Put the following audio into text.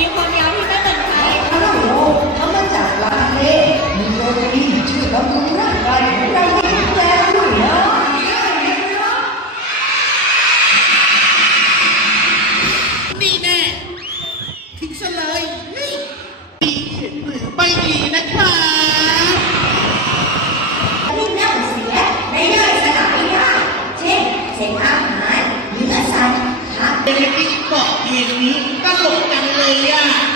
มีความยาวที่ไม่เหมือนใครฮัลโหลเขามาจากร้านเล่มีโรตีช่วยบำรุงร่างกายของเราให้แข็งแรงด้วยนะนี่แน่ทิ้งซะเลยดีหรือไม่ดีนะครับที่เน่าเสียไม่ย่อยสลายได้เช่นเศษอาหารเนื้อสัตว์ผัก เด็กๆเกาะอย่างนี้ตลกจังเลยอ่ะ